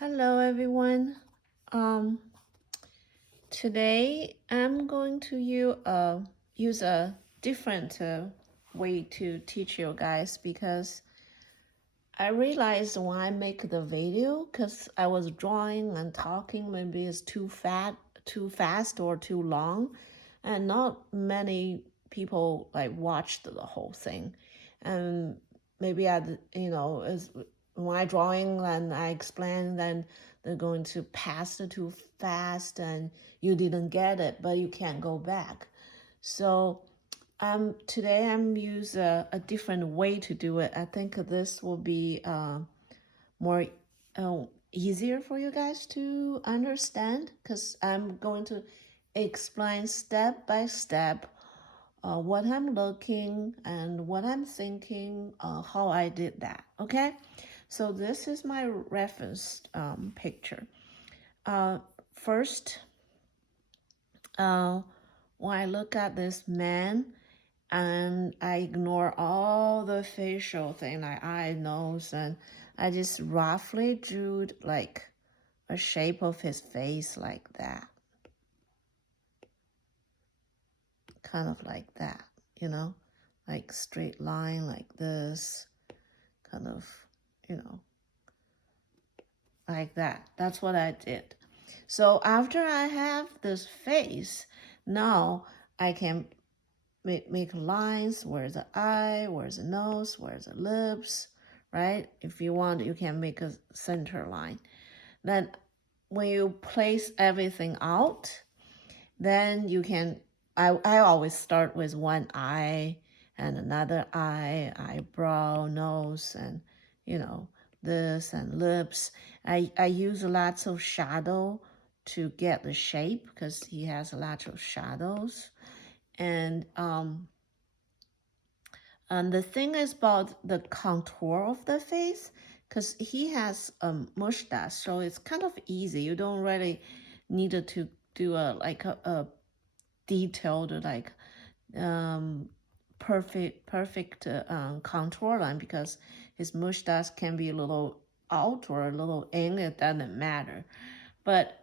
Hello everyone. Um, Today I'm going to use a different way to teach you guys because I realized when I make the video, because I was drawing and talking, maybe it's too fast or too long, and not many people like watched the whole thing, and maybe is when I drawing and I explain, then they're going to pass it too fast, and you didn't get it, but you can't go back. So today I'm use a different way to do it. I think this will be more easier for you guys to understand because I'm going to explain step by step what I'm looking and what I'm thinking, how I did that. Okay, so this is my reference picture. Uh, First, when I look at this man, and I ignore all the facial thing like eye, nose, and I just roughly drew like a shape of his face like that, kind of like that, you know, like straight line like this, kind of, you know, like that. That's what I did. So after I have this face, now I can make lines. Where's the eye? Where's the nose? Where's the lips? Right? If you want, you can make a center line. Then when you place everything out, then you can, I always start with one eye and another eye, eyebrow, nose, and you know, this and lips. I use lots of shadow to get the shape because he has lots of shadows. And the thing is about the contour of the face, because he has a mustache, so it's kind of easy. You don't really need to do a detailed um, perfect contour line because his mustache can be a little out or a little in. It doesn't matter. But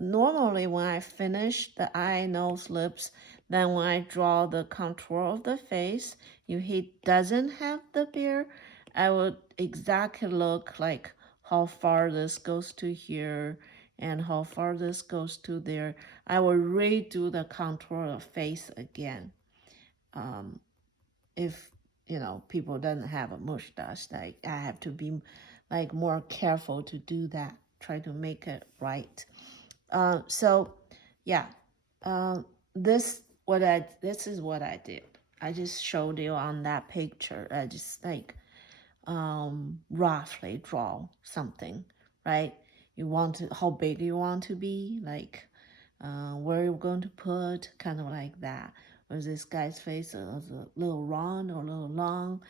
normally when I finish the eye, nose, lips, then when I draw the contour of the face, if he doesn't have the beard, I would exactly look like how far this goes to here and how far this goes to there. I will redo the contour of face again. Um, if people doesn't have a mustache, like I have to be like more careful to do that, try to make it right. So yeah, um, this is what I did. I just showed you on that picture. I just like roughly draw something, right? You want to how big you want to be, like where you're going to put, kind of like that. Was this guy's face a little round or a little long?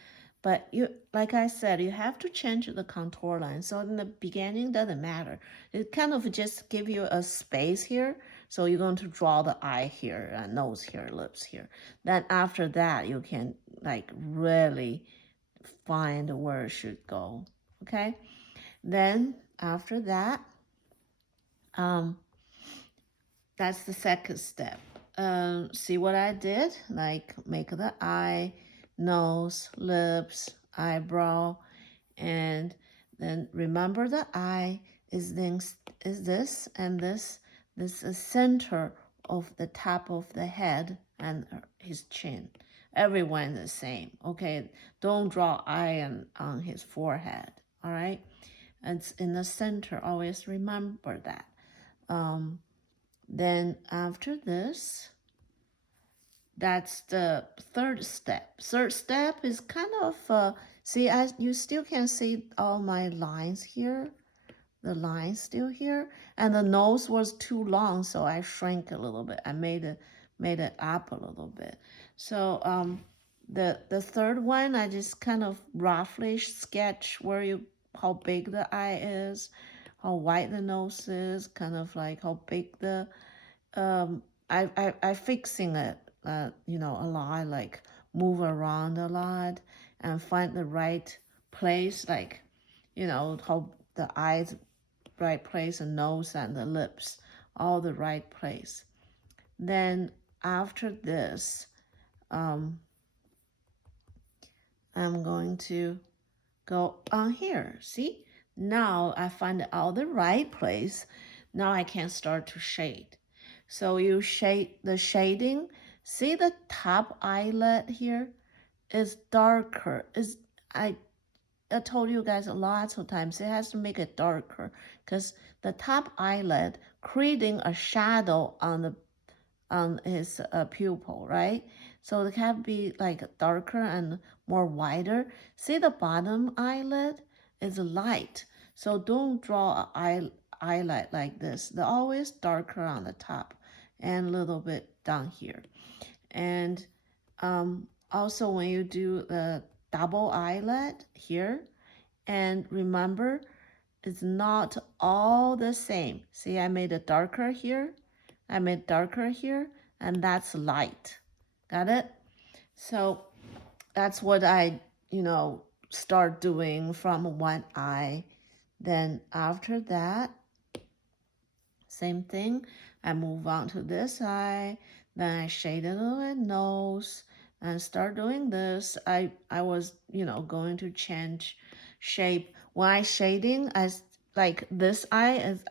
But you, like I said, you have to change the contour line. So in the beginning, doesn't matter. It kind of just give you a space here. So you're going to draw the eye here, nose here, lips here. Then after that, you can like really find where it should go. Okay. Then after that, um, that's the second step. See what I did? Like make the eye, nose, lips, eyebrow, and then remember the eye is this and this. This is center of the top of the head and his chin. Everyone the same. Okay, don't draw eye on his forehead. All right, it's in the center. Always remember that. Um, then after this, that's the third step. Third step is kind of, see, you still can see all my lines here. The lines still here. And the nose was too long, so I shrank a little bit. I made it up a little bit. So the third one, I just kind of roughly sketch how big the eye is, how wide the nose is, kind of like how big the I fixing it, a lot, like move around a lot and find the right place, like, how the eyes right place, the nose and the lips, all the right place. Then after this, I'm going to go on here. See, now I find all the right place. Now I can start to shade. So you shade the shading. See the top eyelid here is darker. I told you guys lots of times it has to make it darker because the top eyelid creating a shadow on his pupil, right? So it can be like darker and more wider. See the bottom eyelid is light, so don't draw an eyelid like this. They're always darker on the top and a little bit down here. And also when you do the double eyelid here, and remember, it's not all the same. See, I made it darker here, I made darker here, and that's light. Got it? So that's what I, start doing from one eye. Then after that, same thing. I move on to this eye. Then I shade a little bit nose and start doing this. I was, going to change shape. When I shading, like this eye is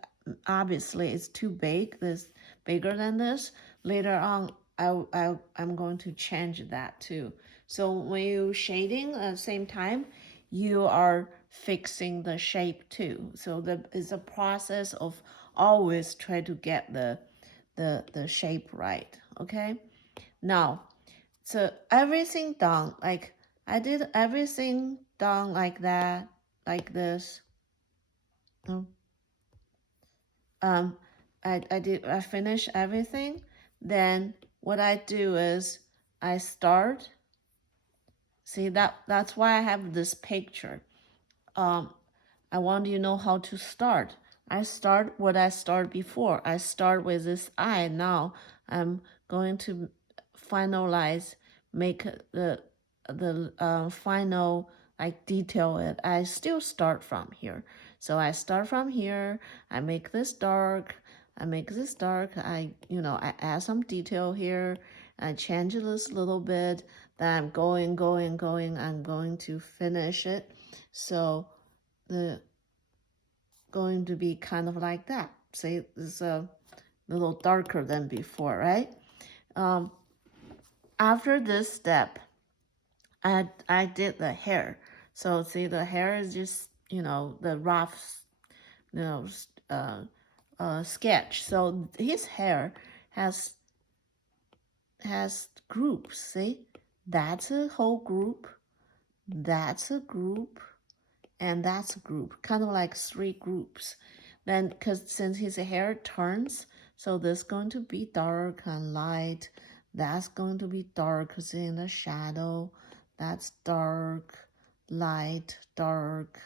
obviously it's too big. This bigger than this. Later on, I'm going to change that too. So when you shading at the same time, you are fixing the shape too. So it's a process of always try to get the shape right. Okay. Now, so everything done, like I did everything done like that, like this. Um, I finish everything. Then what I do is I start. See that's why I have this picture. I want you to know how to start. I start what I started before. I start with this eye. Now I'm going to finalize, make the final like detail it. I still start from here. So I start from here. I make this dark. I make this dark. I add some detail here. I change this a little bit. Then I'm going. I'm going to finish it. So the going to be kind of like that. See, it's a little darker than before, right? Um, After this step, I did the hair. So see, the hair is just the rough, you know, sketch. So his hair has groups. See, that's a whole group. That's a group. And that's a group, kind of like three groups. Then, because since his hair turns, so this is going to be dark and light. That's going to be dark because in the shadow. That's dark, light, dark,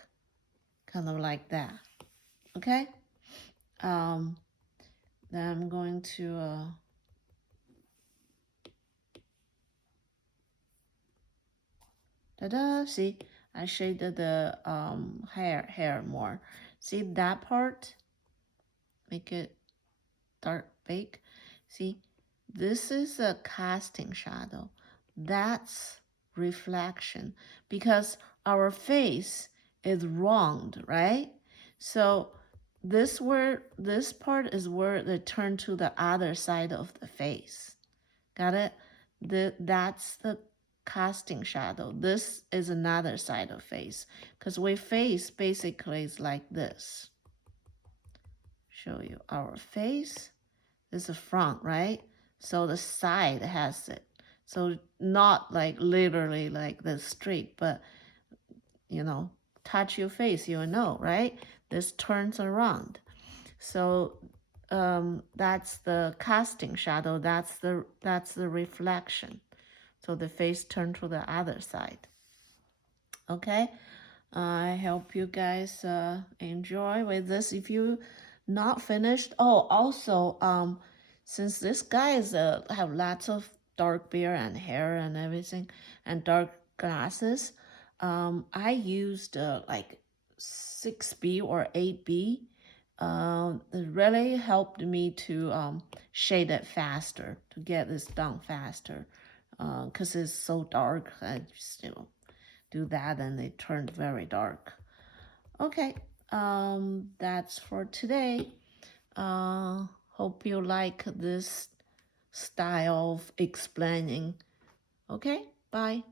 kind of like that. Okay. Then I'm going to ta-da! See, I shaded the hair more. See that part? Make it dark big. See, this is a casting shadow. That's reflection because our face is round, right? So this part is where they turn to the other side of the face. Got it? That's the casting shadow. This is another side of face because we face basically is like this. Show you our face. This is the front, right? So the side has it. So not like literally like the straight, but touch your face, you'll know, right? This turns around. So that's the casting shadow. That's the reflection. So the face turned to the other side. Okay. I hope you guys enjoy with this. If you not finished, oh, also, since this guy is have lots of dark beard and hair and everything, and dark glasses, I used like 6B or 8B It really helped me to shade it faster, to get this done faster, because it's so dark. I just do that and it turned very dark. Okay, that's for today. Hope you like this style of explaining. Okay, bye.